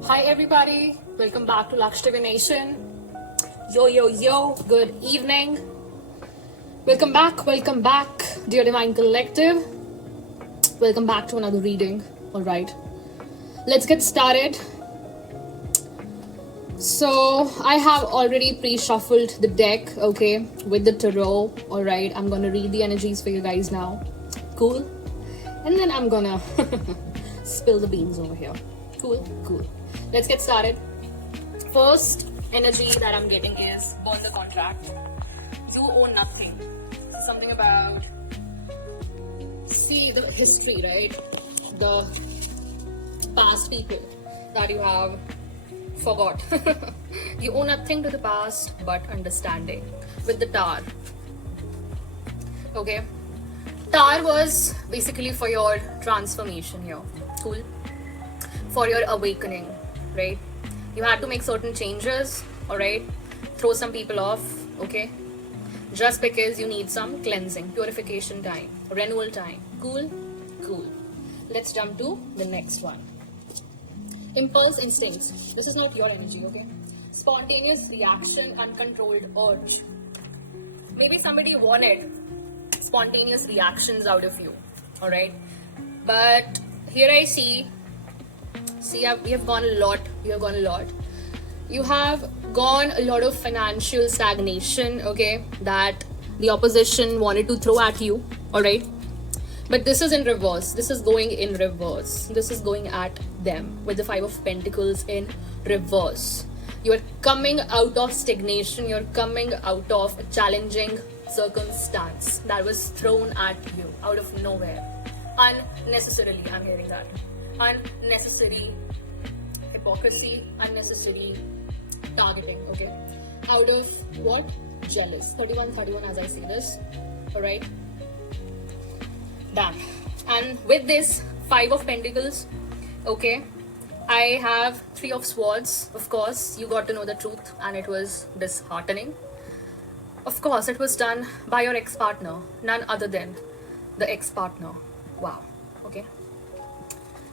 Hi everybody, welcome back to Laksh TV Nation. Yo, good evening. Welcome back, dear Divine Collective. Welcome back to another reading. Alright, let's get started. So, I have already pre-shuffled the deck, okay, with the tarot. Alright, I'm gonna read the energies for you guys now. Cool? And then I'm gonna spill the beans over here. Cool. Let's get started. First energy that I'm getting is burn the contract. You owe nothing. Something about, see the history, right? The past people that you have forgot. You owe nothing to the past but understanding with the Tower. Okay. Tower was basically for your transformation here. Cool. For your awakening, right? You had to make certain changes, alright? Throw some people off, okay? Just because you need some cleansing, purification time, renewal time. Cool? Let's jump to the next one. Impulse instincts. This is not your energy, okay? Spontaneous reaction, uncontrolled urge. Maybe somebody wanted spontaneous reactions out of you, alright? But here I see, we have gone a lot. You have gone a lot of financial stagnation, okay, that the opposition wanted to throw at you, alright? But this is in reverse. This is going in reverse. This is going at them with the Five of Pentacles in reverse. You are coming out of stagnation. You're coming out of a challenging circumstance that was thrown at you out of nowhere. Unnecessarily, I'm hearing that. Unnecessary hypocrisy, unnecessary targeting, okay? Out of what? Jealous. 31 as I see this. Alright? Damn. And with this Five of Pentacles, okay, I have Three of Swords. Of course, you got to know the truth and it was disheartening. Of course, it was done by your ex-partner, none other than the ex-partner. Wow. Okay.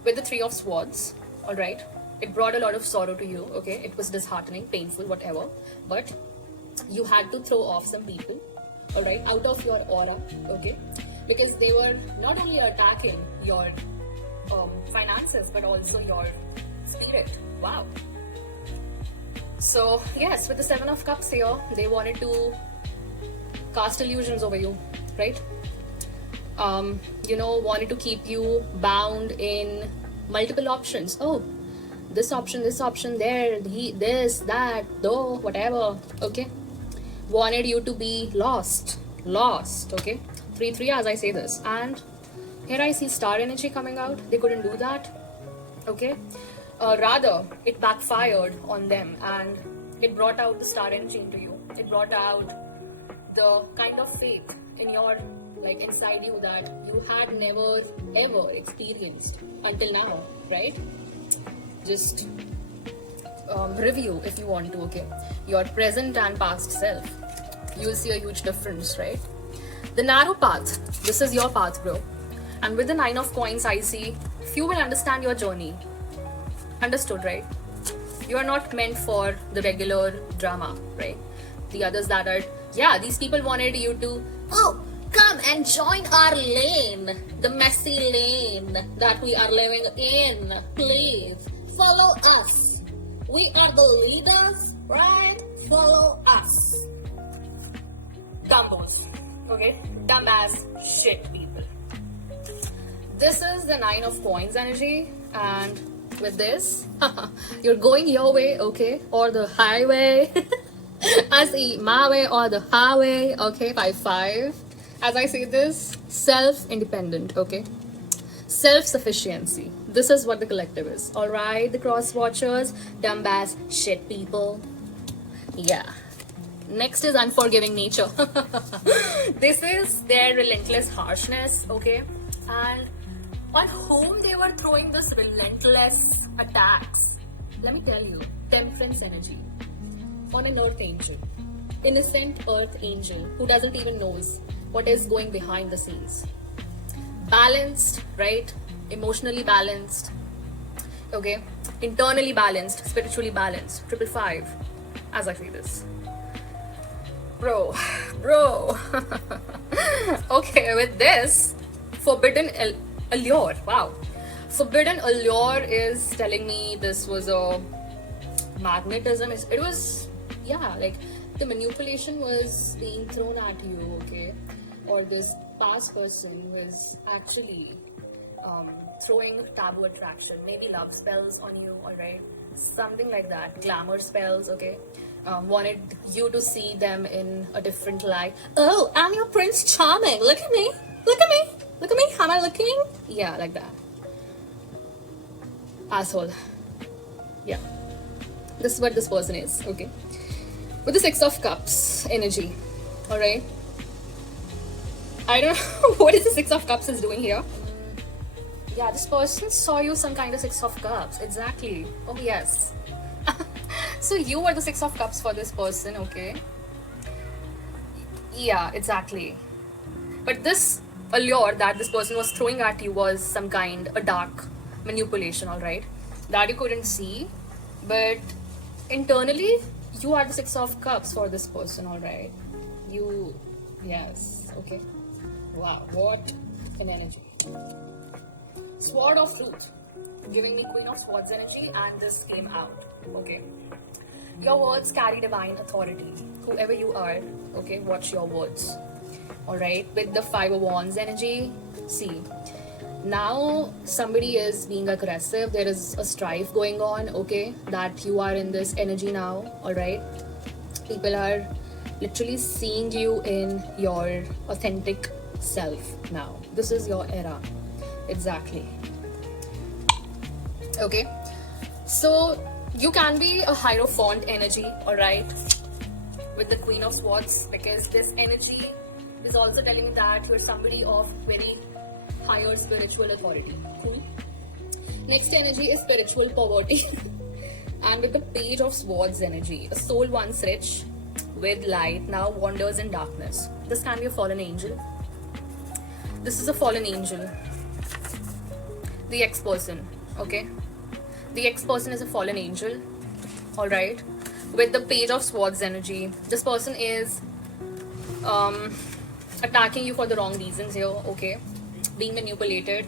With the Three of Swords, alright, it brought a lot of sorrow to you, okay? It was disheartening, painful, whatever. But you had to throw off some people, alright, out of your aura, okay? Because they were not only attacking your finances, but also your spirit. Wow. So, yes, with the Seven of Cups here, they wanted to cast illusions over you, right? Wanted to keep you bound in multiple options. Oh, this option, there, this, that, though, whatever, okay? Wanted you to be lost, okay? 3-3 as I say this. And here I see star energy coming out. They couldn't do that, okay? Rather, it backfired on them and it brought out the star energy into you. It brought out the kind of faith in your, like, inside you that you had never ever experienced until now, right? Just review if you want to, okay? Your present and past self. You'll see a huge difference, right? The narrow path. This is your path, bro. And with the Nine of Coins, I see few will understand your journey. Understood, right? You are not meant for the regular drama, right? The others that are, yeah, these people wanted you to, oh, come and join our lane, the messy lane that we are living in. Please follow us. We are the leaders, right? Follow us. Dumbos, okay? Dumbass shit people. This is the Nine of Coins energy, and with this, you're going your way, okay? Or the highway. I see my way or the highway, okay? 5-5. As I say this, self-independent, okay? Self-sufficiency. This is what the collective is. Alright, the cross watchers, dumbass shit people. Yeah. Next is unforgiving nature. This is their relentless harshness, okay? And on whom they were throwing this relentless attacks. Let me tell you, temperance energy. On an earth angel. Innocent earth angel who doesn't even knows what is going behind the scenes. Balanced, right? Emotionally balanced. Okay, internally balanced, spiritually balanced, 555, as I say this. Bro. Okay, with this, allure. Wow. Forbidden allure is telling me this was a magnetism. It was, yeah, like the manipulation was being thrown at you, okay? Or this past person was actually throwing taboo attraction, maybe love spells on you, alright? Something like that. Glamour spells, okay? Wanted you to see them in a different light. Oh, I'm your Prince Charming. Look at me. Look at me. Look at me. How am I looking? Yeah, like that. Asshole. Yeah. This is what this person is, okay? With the Six of Cups energy, alright? I don't know what is the Six of Cups is doing here. Yeah, this person saw you some kind of Six of Cups. Exactly. Oh, yes. So you were the Six of Cups for this person, okay? Yeah, exactly. But this allure that this person was throwing at you was some kind, a dark manipulation, alright? That you couldn't see. But internally, you are the Six of Cups for this person, alright? Yes, okay. Wow, what an energy. Sword of Truth, giving me Queen of Swords energy, and this came out, okay? Your words carry divine authority. Whoever you are, okay, watch your words. Alright, with the Five of Wands energy, see, now somebody is being aggressive. There is a strife going on, okay, that you are in this energy now, alright? People are literally seeing you in your authentic self now. This is your era. Exactly. Okay, so you can be a Hierophant energy, alright, with the Queen of Swords, because this energy is also telling me that you're somebody of very higher spiritual authority. Cool. Next energy is spiritual poverty. And with the Page of Swords energy, a soul once rich with light now wanders in darkness. This can be a fallen angel. This is a fallen angel. The ex-person, okay? The ex-person is a fallen angel, alright? With the Page of Swords energy, this person is attacking you for the wrong reasons here, okay? Being manipulated.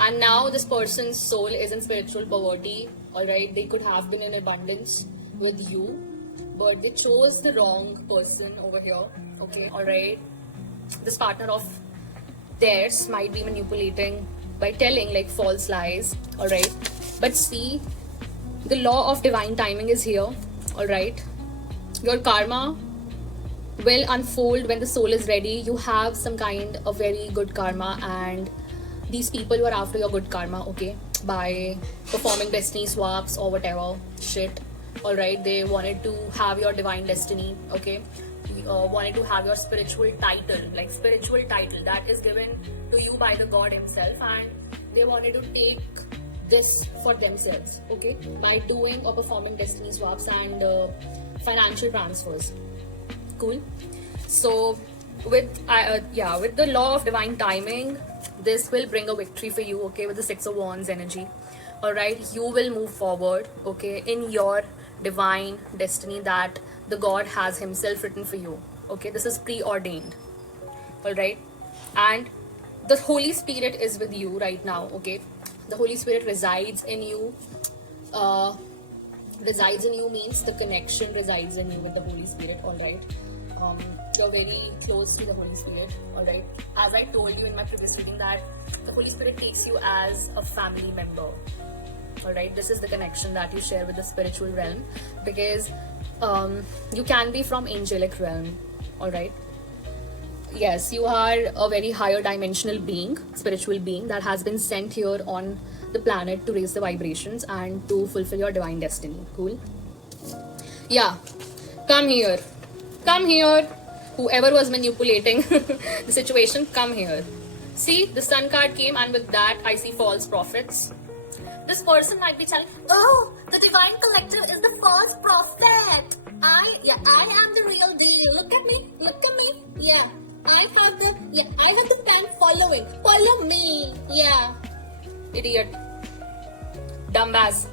And now this person's soul is in spiritual poverty, alright? They could have been in abundance with you, but they chose the wrong person over here, okay? Alright? This partner of theirs might be manipulating by telling like false lies, alright? But see, the law of divine timing is here, alright? Your karma will unfold when the soul is ready. You have some kind of very good karma, and these people were after your good karma, okay? By performing destiny swaps or whatever shit, alright? They wanted to have your divine destiny, okay? Wanted to have your spiritual title, like spiritual title that is given to you by the God himself, and they wanted to take this for themselves, okay, by doing or performing destiny swaps and financial transfers. Cool. So with with the law of divine timing, this will bring a victory for you, okay? With the Six of Wands energy, all right, you will move forward, okay, in your divine destiny that the God has himself written for you, okay? This is preordained, all right? And the Holy Spirit is with you right now, okay? The Holy Spirit resides in you. Resides in you means the connection resides in you with the Holy Spirit, all right? You're very close to the Holy Spirit, all right? As I told you in my previous reading that the Holy Spirit takes you as a family member, all right? This is the connection that you share with the spiritual realm, because you can be from angelic realm, all right? Yes, you are a very higher dimensional being, spiritual being that has been sent here on the planet to raise the vibrations and to fulfill your divine destiny. Cool. Yeah, come here. Come here. Whoever was manipulating the situation, come here. See, the Sun card came, and with that I see false prophets. This person might be telling, oh, the divine collective is the false prophet. I am the real deal. Look at me. Yeah. I have the fan following. Follow me. Yeah. Idiot. Dumbass.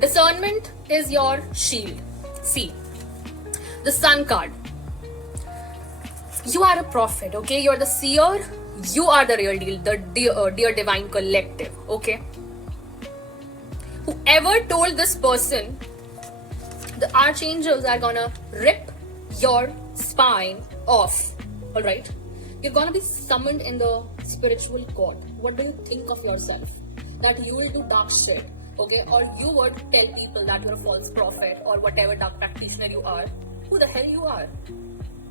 Discernment is your shield. See, the Sun card. You are a prophet, okay? You're the seer. You are the real deal, the dear divine collective, okay? Whoever told this person, the archangels are gonna rip your spine off, alright? You're gonna be summoned in the spiritual court. What do you think of yourself? That you will do dark shit, okay? Or you would tell people that you're a false prophet or whatever dark practitioner you are. Who the hell you are,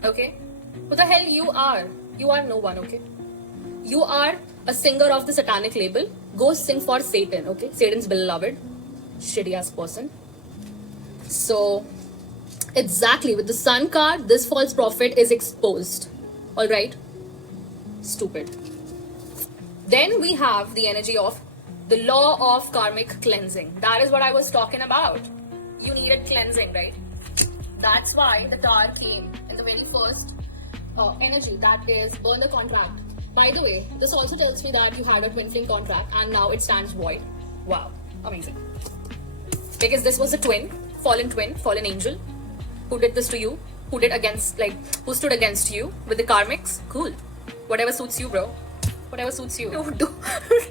okay? Who the hell you are? You are no one, okay? You are a singer of the satanic label. Go sing for Satan, okay? Satan's beloved. Shitty ass person. So, exactly, with the Sun card, this false prophet is exposed. Alright? Stupid. Then we have the energy of the law of karmic cleansing. That is what I was talking about. You needed cleansing, right? That's why the Tower came in the very first energy, that is burn the contract. By the way, this also tells me that you had a twin flame contract and now it stands void. Wow, amazing. Because this was a twin, fallen angel who did this to you, who stood against you with the karmics. Cool. Whatever suits you, bro. Whatever suits you.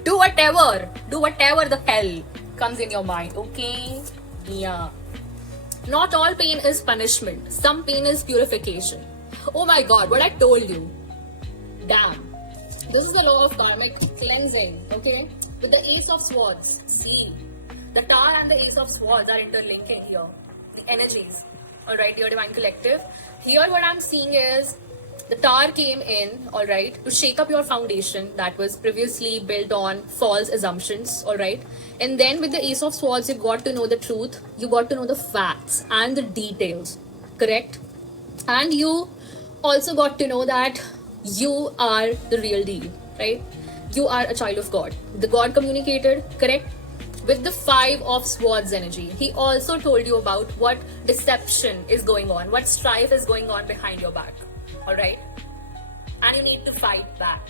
Do whatever. Do whatever the hell comes in your mind, okay? Yeah. Not all pain is punishment. Some pain is purification. Oh my god, what I told you. Damn. This is the law of karmic cleansing, okay? With the Ace of Swords. See, the Tower and the Ace of Swords are interlinking here. The energies. Alright, your divine collective. Here what I'm seeing is the Tower came in, alright, to shake up your foundation that was previously built on false assumptions, alright? And then with the Ace of Swords, you got to know the truth, you got to know the facts and the details, correct? And you also got to know that you are the real deal, right? You are a child of God. The God communicated, correct? With the Five of Swords energy, he also told you about what deception is going on, what strife is going on behind your back, alright? And you need to fight back,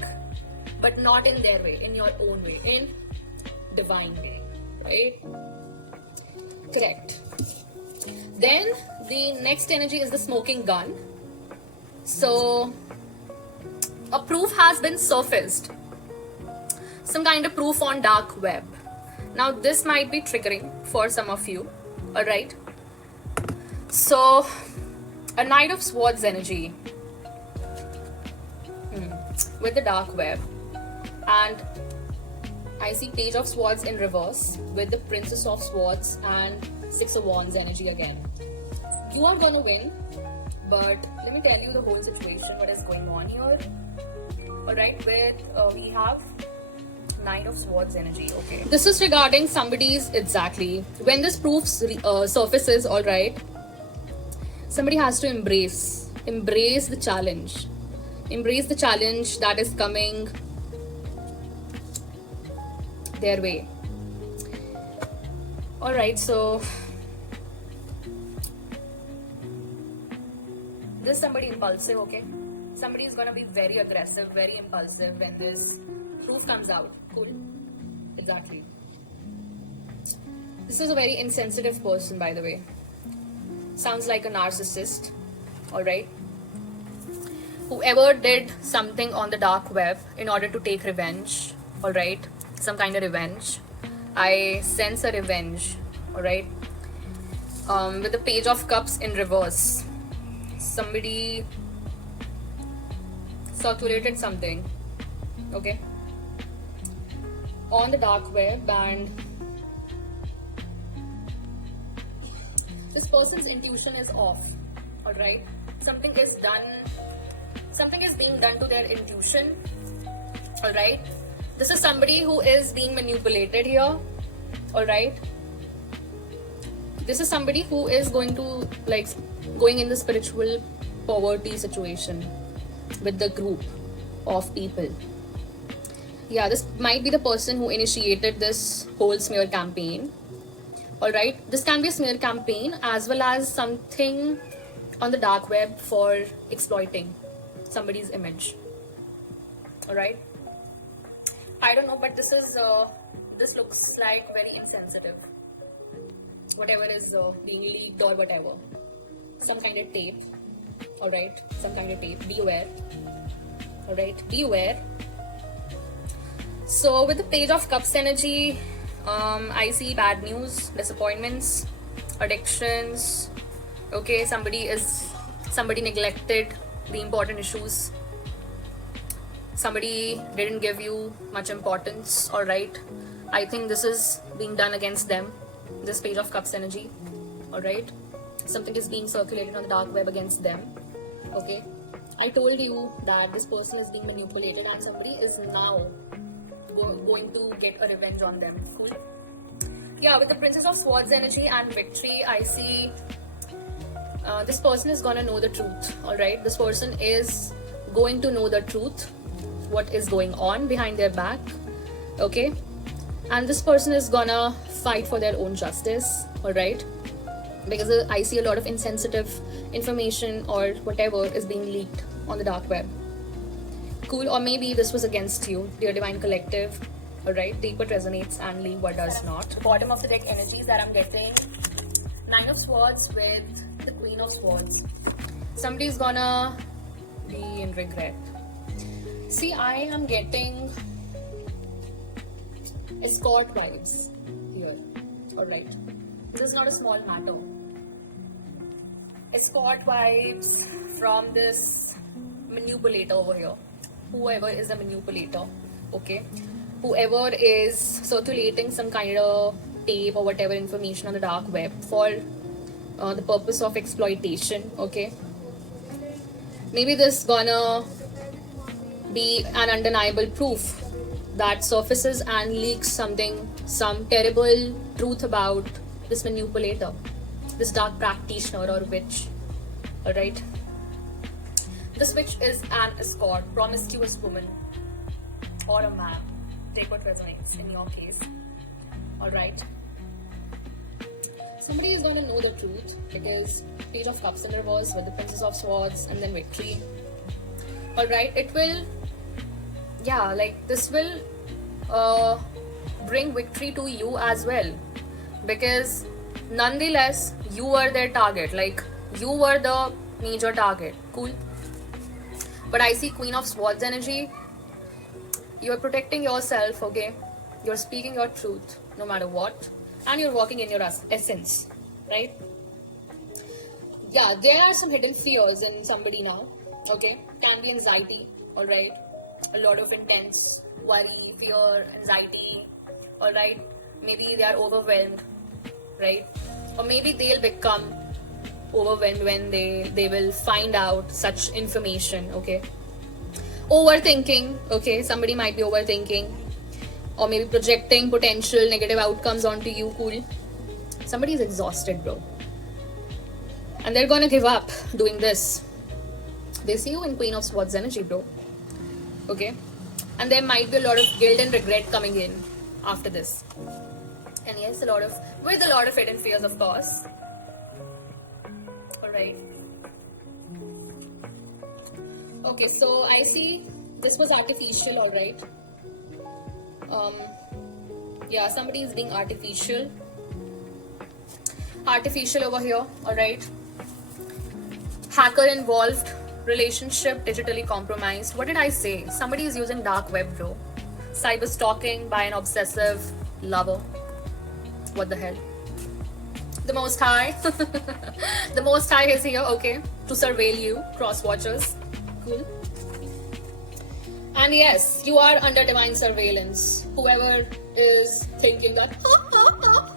but not in their way, in your own way, in divine way, right? Correct. Then the next energy is the smoking gun. So a proof has been surfaced, some kind of proof on dark web. Now this might be triggering for some of you, alright? So a Knight of Swords energy with the dark web, and I see Page of Swords in reverse with the Princess of Swords and Six of Wands energy again. You are gonna win, but let me tell you the whole situation, what is going on here. Alright, we have Knight of Swords energy, okay. This is regarding somebody's, exactly. When this proof surfaces, alright, somebody has to embrace the challenge. Embrace the challenge that is coming their way. Alright, so this is somebody impulsive, okay? Somebody is gonna be very aggressive, very impulsive when this proof comes out. Cool. Exactly. This is a very insensitive person, by the way. Sounds like a narcissist. Alright. Whoever did something on the dark web in order to take revenge, alright, some kind of revenge. I sense a revenge, alright. With the Page of Cups in reverse, somebody circulated something, okay, on the dark web, and this person's intuition is off, alright. Something is being done to their intuition, alright. This is somebody who is being manipulated here, alright. This is somebody who is going in the spiritual poverty situation with the group of people. Yeah, this might be the person who initiated this whole smear campaign. Alright, this can be a smear campaign as well as something on the dark web for exploiting somebody's image. Alright, I don't know, but this is this looks like very insensitive. Whatever is being leaked or whatever. Some kind of tape. Alright? Some kind of tape. Be aware. Alright? Be aware. So with the Page of Cups energy, I see bad news, disappointments, addictions. Okay, somebody neglected the important issues. Somebody didn't give you much importance. Alright? I think this is being done against them. This Page of Cups energy. Alright? Something is being circulated on the dark web against them. Okay? I told you that this person is being manipulated and somebody is now going to get a revenge on them. Cool? Yeah, with the Princess of Swords energy and victory, I see this person is gonna know the truth. Alright? This person is going to know the truth. What is going on behind their back. Okay? And this person is gonna fight for their own justice. Alright? Because I see a lot of insensitive information or whatever is being leaked on the dark web. Cool. Or maybe this was against you, dear Divine Collective. Alright, take what resonates and leave what does not. The bottom of the deck energies that I'm getting. 9 of Swords with the Queen of Swords. Somebody's gonna be in regret. See, I am getting escort vibes here. Alright. This is not a small matter. Escort vibes from this manipulator over here. Whoever is a manipulator. Okay? Whoever is circulating some kind of tape or whatever information on the dark web for the purpose of exploitation. Okay? Maybe this gonna be an undeniable proof that surfaces and leaks some terrible truth about this manipulator, this dark practitioner or witch. Alright? This witch is an escort, promiscuous woman, or a man. Take what resonates in your case. Alright? Somebody is going to know the truth because Page of Cups in reverse with the Princess of Swords and then victory. Alright? It will, yeah, like this will bring victory to you as well. Because nonetheless, you were their target. Like, you were the major target. Cool? But I see Queen of Swords energy. You're protecting yourself, okay? You're speaking your truth, no matter what. And you're walking in your essence, right? Yeah, there are some hidden fears in somebody now, okay? Can be anxiety, alright? A lot of intense worry, fear, anxiety, alright? Maybe they are overwhelmed, right? Or maybe they'll become overwhelmed when they will find out such information, okay? Overthinking, okay? Somebody might be overthinking. Or maybe projecting potential negative outcomes onto you, cool? Somebody is exhausted, bro. And they're gonna give up doing this. They see you in Queen of Swords energy, bro. Okay? And there might be a lot of guilt and regret coming in after this. And yes, with a lot of hidden fears, of course. Alright. Okay, so I see this was artificial, alright. Yeah, somebody is being artificial. Artificial over here, alright. Hacker involved, relationship digitally compromised. What did I say? Somebody is using dark web, bro. Cyber stalking by an obsessive lover. What the hell? The Most High. The Most High is here, okay, to surveil you, cross watchers. Cool. And yes, you are under divine surveillance. Whoever is thinking that,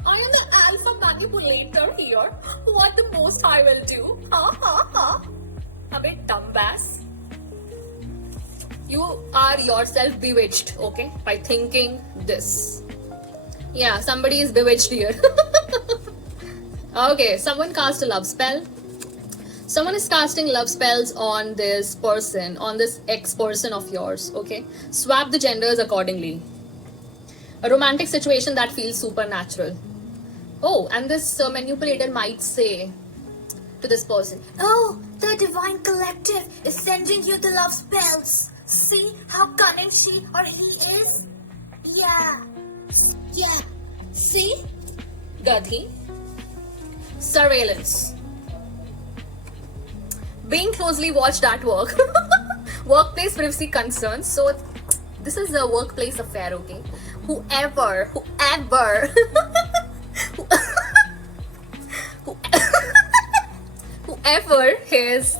I am the alpha manipulator here. What the Most High will do? A bit dumbass. You are yourself bewitched, okay, by thinking this. Yeah, somebody is bewitched here. Okay, someone cast a love spell. Someone is casting love spells on this person, on this ex-person of yours, okay? Swap the genders accordingly. A romantic situation that feels supernatural. Oh, and this manipulator might say to this person, oh, the Divine Collective is sending you the love spells. See how cunning she or he is? Yeah. Yeah. See? Gadhi. Surveillance. Being closely watched at work. Workplace privacy concerns. So, this is a workplace affair, okay? Whoever, who- whoever is,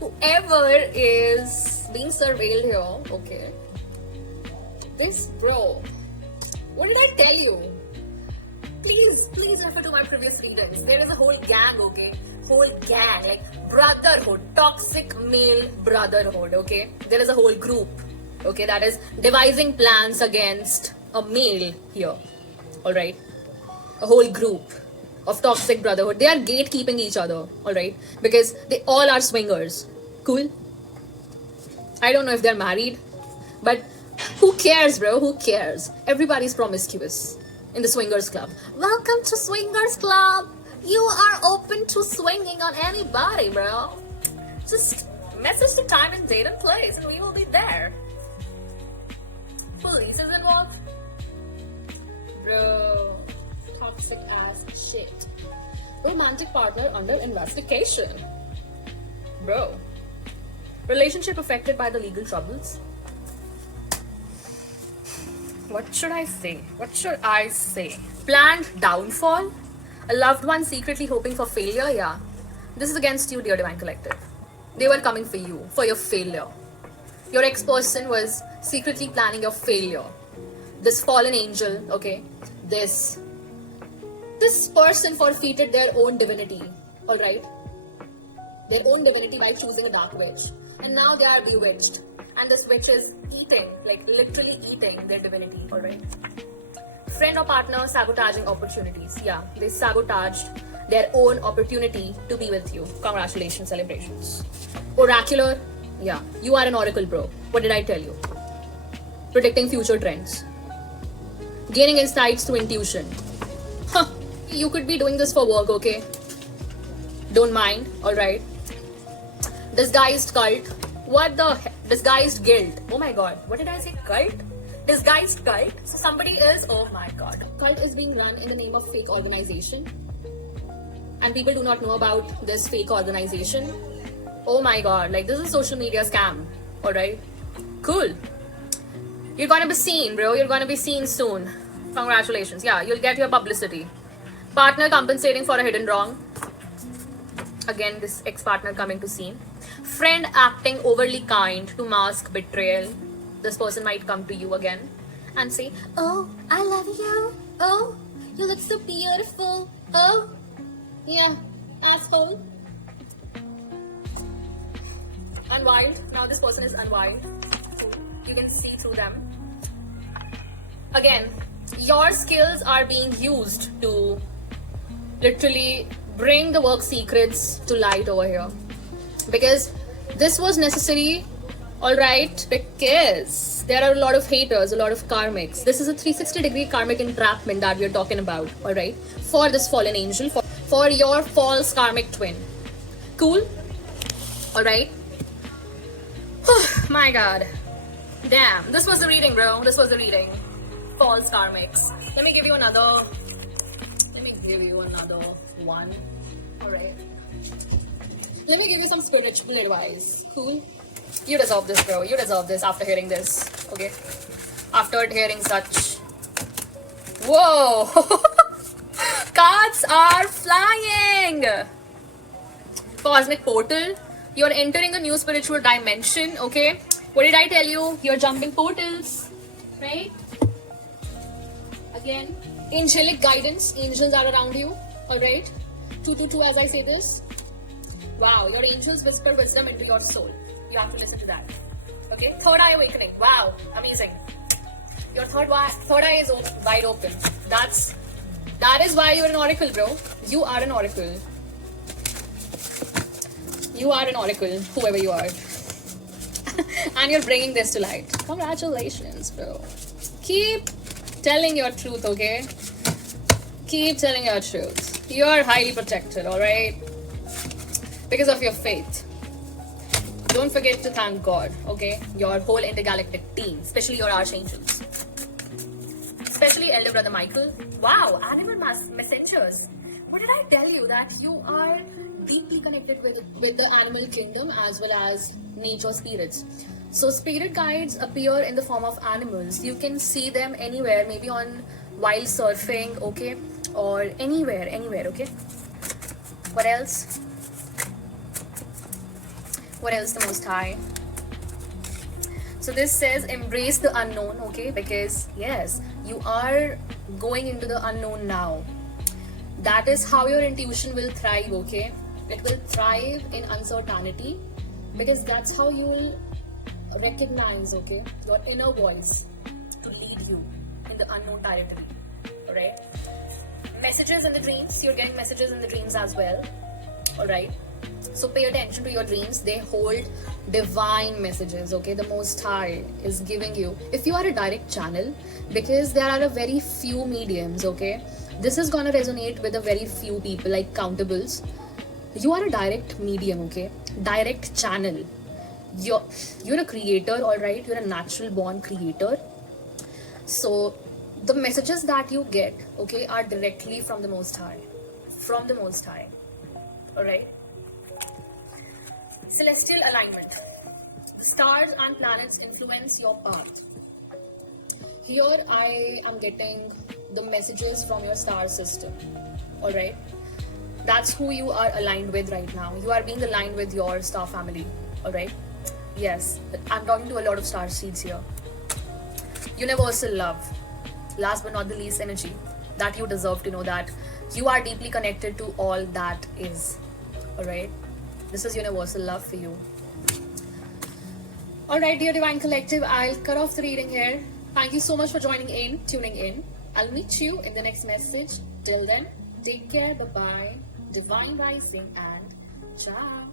whoever is being surveilled here, okay? This bro, what did I tell you? Please refer to my previous readings. There is a whole gang, okay? Whole gang, like brotherhood, toxic male brotherhood, okay? There is a whole group, okay, that is devising plans against a male here, alright? A whole group of toxic brotherhood. They are gatekeeping each other, alright? Because they all are swingers. Cool? I don't know if they're married, but who cares, bro? Who cares? Everybody's promiscuous in the swingers club. Welcome to swingers club. You are open to swinging on anybody, bro. Just message the time and date and place, and we will be there. Police is involved, bro. Toxic ass shit. Romantic partner under investigation, bro. Relationship affected by the legal troubles. What should I say? What should I say? Planned downfall? A loved one secretly hoping for failure? Yeah. This is against you, dear Divine Collective. They were coming for you, for your failure. Your ex-person was secretly planning your failure. This fallen angel, okay? This person forfeited their own divinity, alright? Their own divinity by choosing a dark witch. And now they are bewitched. And this witch is eating, like literally eating their divinity, alright? Friend or partner sabotaging opportunities. Yeah, they sabotaged their own opportunity to be with you. Congratulations, celebrations. Oracular. Yeah, you are an oracle, bro. What did I tell you? Predicting future trends. Gaining insights through intuition. Huh. You could be doing this for work, okay? Don't mind, alright? Disguised cult. What the heck? Disguised guild. Oh my god. What did I say? Cult? Disguised cult? So somebody is... Oh my god. Cult is being run in the name of fake organization. And people do not know about this fake organization. Oh my god. Like, this is a social media scam. Alright? Cool. You're gonna be seen, bro. You're gonna be seen soon. Congratulations. Yeah, you'll get your publicity. Partner compensating for a hidden wrong. Again, this ex-partner coming to scene. Friend acting overly kind to mask betrayal. This person might come to you again and say, Oh, I love you. Oh, you look so beautiful. Oh, yeah, asshole. Unwild. Now this person is unwild. You can see through them. Again, your skills are being used to literally bring the work secrets to light over here. Because this was necessary, alright, because there are a lot of haters, a lot of karmics. This is a 360-degree karmic entrapment that we're talking about, alright, for this fallen angel, for your false karmic twin. Cool? Alright? My god. Damn, this was the reading, bro. This was the reading. False karmics. Let me give you another one. Alright. Let me give you some spiritual advice. Cool? You deserve this, bro. You deserve this after hearing this. Okay? After hearing such... Whoa! Cards are flying! Cosmic portal. You're entering a new spiritual dimension. Okay? What did I tell you? You're jumping portals. Right? Again, angelic guidance. Angels are around you. Alright? 222 as I say this. Wow, your angels whisper wisdom into your soul. You have to listen to that. Okay? Third eye awakening. Wow, amazing. Your third eye is wide open. That is why you're an oracle, bro. You are an oracle. You are an oracle, whoever you are. And you're bringing this to light. Congratulations, bro. Keep telling your truth, okay? Keep telling your truth. You are highly protected, alright? Because of your faith. Don't forget to thank God, okay? Your whole intergalactic team, especially your archangels. especially elder brother Michael. Wow, animal messengers. What did I tell you? That you are deeply connected with the animal kingdom as well as nature spirits. So spirit guides appear in the form of animals. You can see them anywhere, maybe on while surfing, okay, or anywhere, okay. What else? What else the Most High? So this says embrace the unknown, okay, because yes, you are going into the unknown now. That is how your intuition will thrive, okay. It will thrive in uncertainty because that's how you will recognize, okay, your inner voice to lead you in the unknown territory. Alright. Messages in the dreams, you're getting messages in the dreams as well. Alright. So pay attention to your dreams. They hold divine messages, okay. The Most High is giving you, if you are a direct channel, because there are a very few mediums, okay. This is gonna resonate with a very few people, like countables. You are a direct medium, okay, direct channel. You're a creator, all right. You're a natural born creator. So the messages that you get, okay, are directly from the Most High, all right. Celestial alignment. The stars and planets influence your path. Here I am getting the messages from your star system, all right. That's who you are aligned with right now. You are being aligned with your star family, all right. Yes, I'm talking to a lot of star seeds here. Universal love. Last but not the least, energy. That you deserve to know that you are deeply connected to all that is, all right. This is universal love for you. All right, dear Divine Collective, I'll cut off the reading here. Thank you so much for tuning in. I'll meet you in the next message. Till then, take care, bye-bye, divine rising, and ciao.